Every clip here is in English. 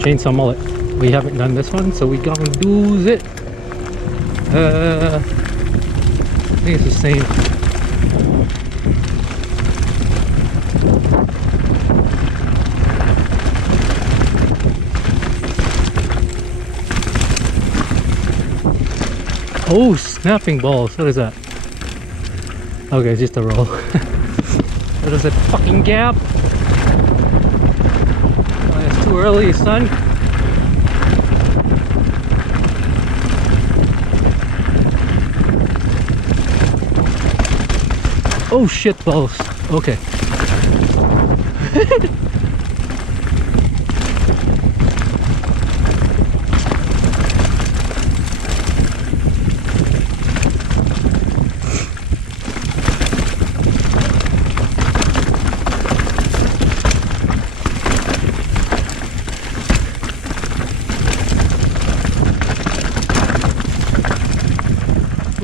chainsaw mullet. We haven't done this one, so we gonna do it. I think it's the same. Oh, snapping balls. What is that? Okay, it's just a roll. What is that fucking gap? Oh, it's too early, son. Oh shit balls. Okay.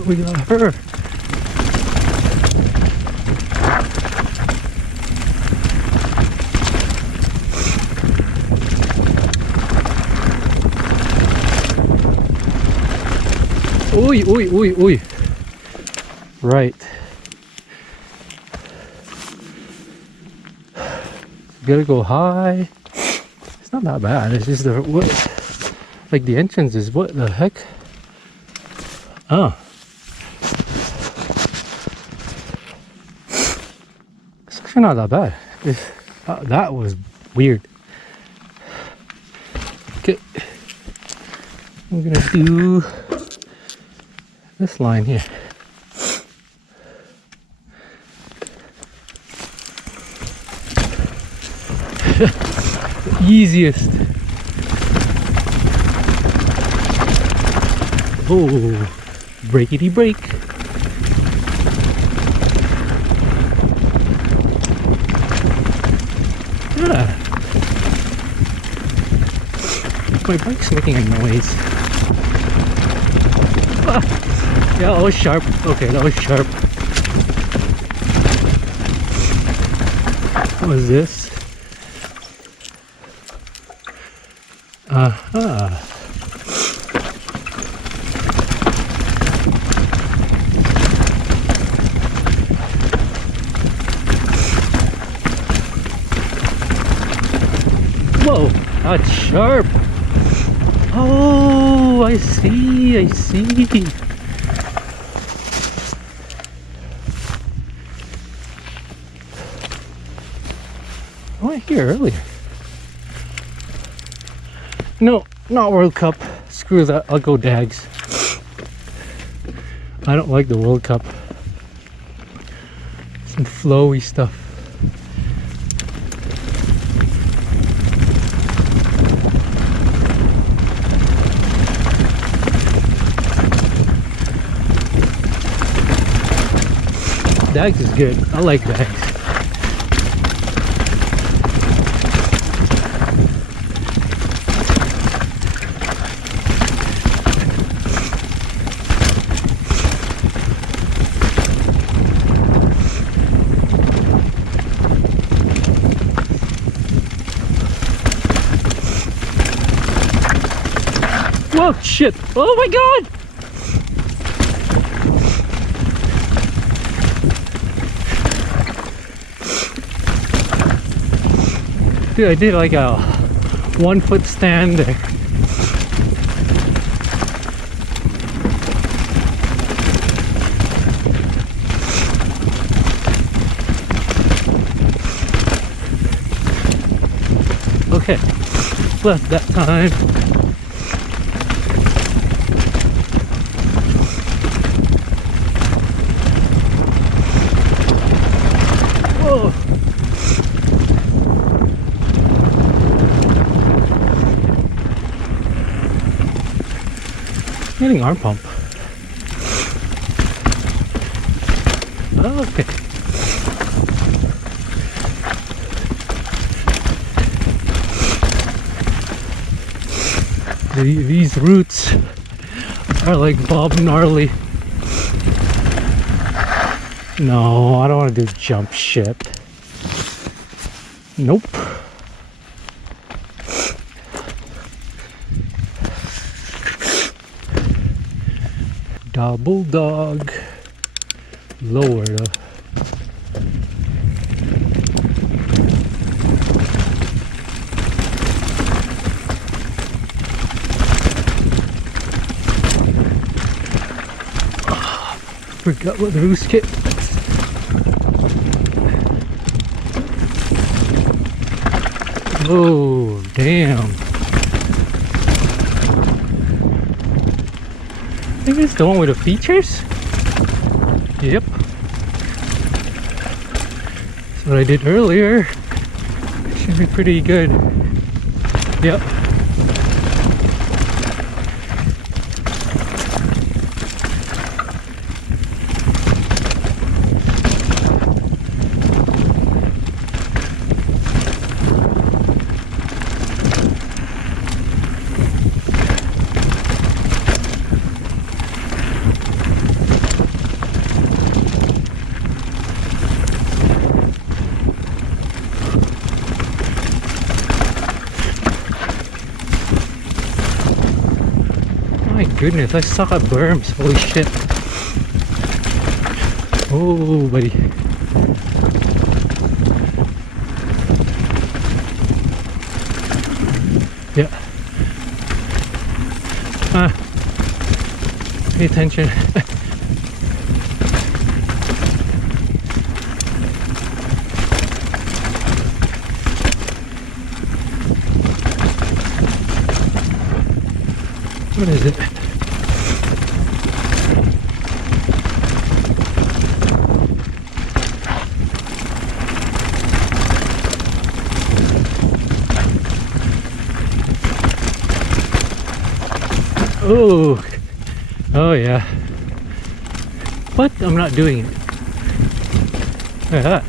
We got her. Oi, oi, oi, oi. Right. Gotta go high. It's not that bad. It's just the what, like the entrance is what the heck? Oh. It's actually not that bad. That was weird. Okay. I'm gonna do this line here. The easiest. Oh, breakity break. Yeah. My bike's making a noise. Yeah, that was sharp. Okay, that was sharp. What was this? Aha. Whoa, that's sharp. Oh, I see, I see. I went here earlier. No, not World Cup. Screw that, I'll go Dags. I don't like the World Cup. Some flowy stuff. Dags is good. I like Dags. Whoa, shit. Oh my god! Dude, I did like a 1 foot stand there. Okay, left that time. Whoa. Getting arm pump. Oh, okay. These roots are like Bob Gnarly. No, I don't want to do jump shit. Nope. Double dog. Lower though. Forgot what the roost kit. Oh, damn. I think it's the one with the features. Yep. That's what I did earlier. Should be pretty good. Yep. My goodness, I suck at berms. Holy shit. Oh, buddy. Yeah. Pay attention. What is it? Oh, oh yeah. But I'm not doing it. Look at that.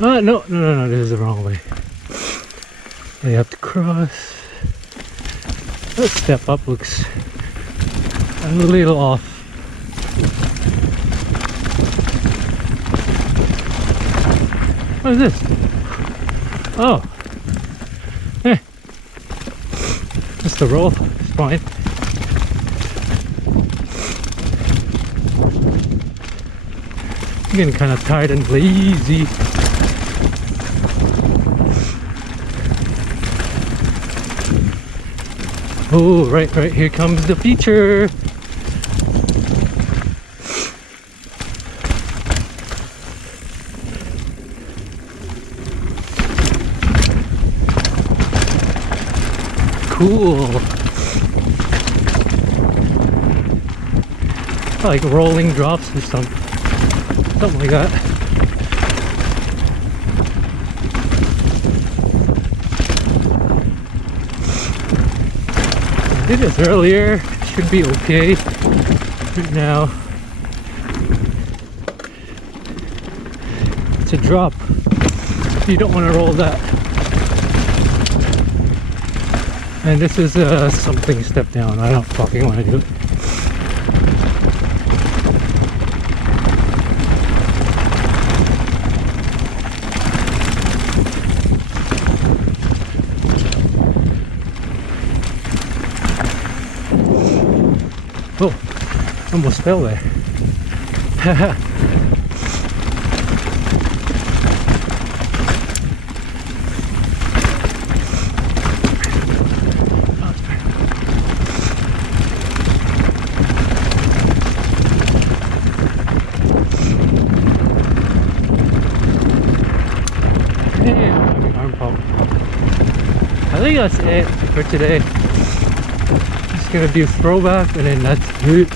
Oh, no, this is the wrong way. I have to cross. That step up looks a little off. What is this? Oh. Eh. Just the roll. It's fine. I'm getting kind of tired and lazy. Oh, right, here comes the feature. Cool. Like rolling drops or something like that. I did this earlier. Should be okay. Right now, it's a drop. You don't want to roll that. And this is something step down. I don't fucking want to do it. Oh, almost fell there. Damn, arm pump. I think that's it for today. Just gonna do throwback and then that's it.